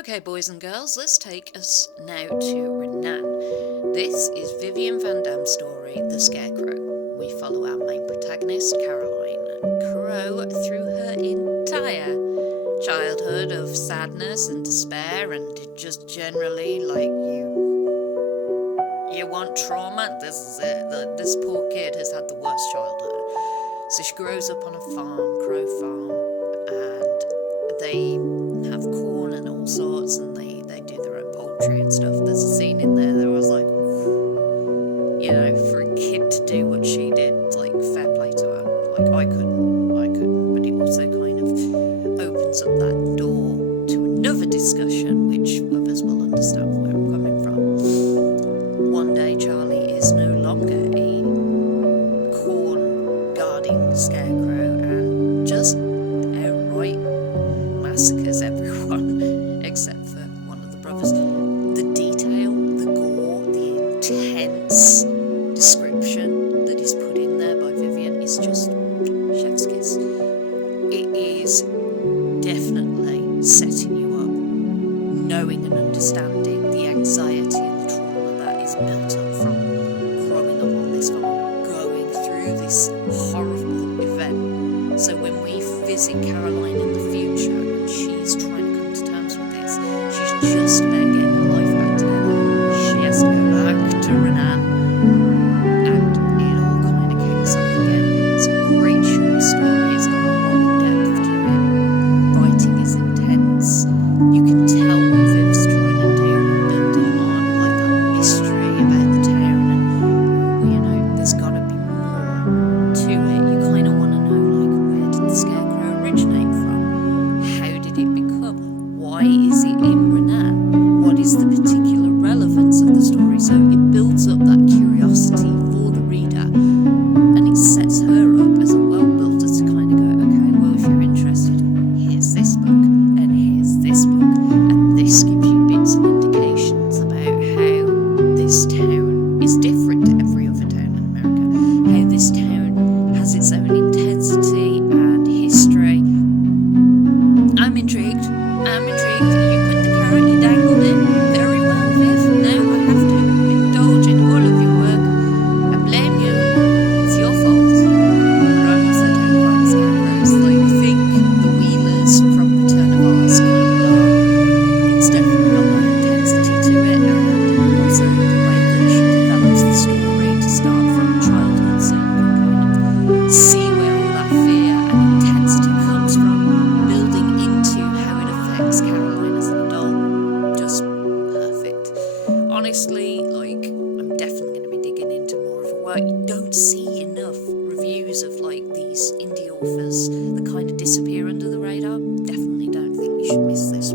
Okay, boys and girls, let's take us now to Renan. This is Vivian Vandam's story, The Scarecrow. We follow our main protagonist, Caroline Crow, through her entire childhood of sadness and despair and just generally, you want trauma? This is it. This poor kid has had the worst childhood. So she grows up on a farm, Crow Farm, and they have corn and all sorts, and they do their own poultry and stuff. There's a scene in there that was like, for a kid to do what she did, like, fair play to her. Like, I couldn't, but it also kind of opens up that door to another discussion, which others will understand where I'm coming from. One day, Charlie is no longer a corn guarding scarecrow and just outright massacres everyone except for one of the brothers. The detail, the gore, the intense description that is put in there by Vivian is just chef's kiss. It is definitely setting you up, knowing and understanding the anxiety and the trauma that is built up from growing up on this farm, going through this horrible event. So when we visit Caroline in the future and she's trying to come to terms with this, she's just about getting her life back together. She has to go back to Renan, and it all kind of kicks off again. It's a great short story, it's got a lot of depth to it. Writing is intense. You can tell what Viv's trying to do and building on, like that mystery about the town, and there's got to be more to it. You kind of want to know, like, where did the Scarecrow originate from? How did it become? Why is it in Renan? What is the particular relevance of the story? So it builds up that curiosity for the reader, and it sets her up as a world builder to kind of go, okay, well, if you're interested, here's this book, and here's this book, and this gives you bits and indications about how this town is different to every other town in America, how this town has its own intensity and history. I'm intrigued. You put the carrot, you dangled it. Very well, Viv. Now I have to indulge in all of your work. I blame you. It's your fault. But I'm also terrified of scarecrows. Like, think the Wheelers from Return of Oz kind of dark. It's definitely got that intensity to it, and also the way that she develops the story to start from childhood, so you can kind of see where all that fear and intensity comes from, building into how it affects Caroline as an adult. Just perfect. Honestly, I'm definitely going to be digging into more of her work. You don't see enough reviews of, these indie authors that kind of disappear under the radar. Definitely don't think you should miss this